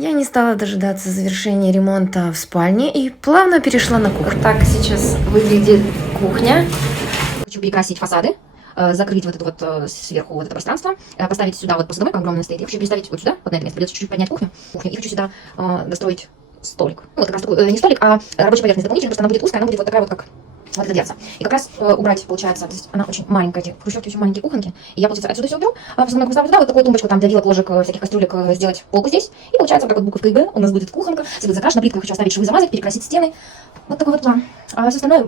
Я не стала дожидаться завершения ремонта в спальне и плавно перешла на кухню. Так сейчас выглядит кухня. Хочу перекрасить фасады, закрыть вот это вот сверху вот это пространство, поставить сюда вот посудомойка огромная стоит. Я хочу переставить вот сюда, вот на это место. Придется чуть-чуть поднять кухню. И хочу сюда достроить столик. Ну, вот как раз такой, не столик, а рабочая поверхность дополнительная, просто она будет узкая, она будет вот такая вот, как вот эта дверца. И как раз убрать, получается, то есть она очень маленькая, эти хрущевки очень маленькие кухонки. И я, получается, отсюда все уберу, а посудомойку поставлю туда, вот такую тумбочку там для вилок, ложек, всяких кастрюлек, сделать полку здесь. И получается вот так вот буковка ИГ, у нас будет кухонка, все будет закрашено, плиткой хочу оставить швы, замазать, перекрасить стены. Вот такой вот план. А все остальное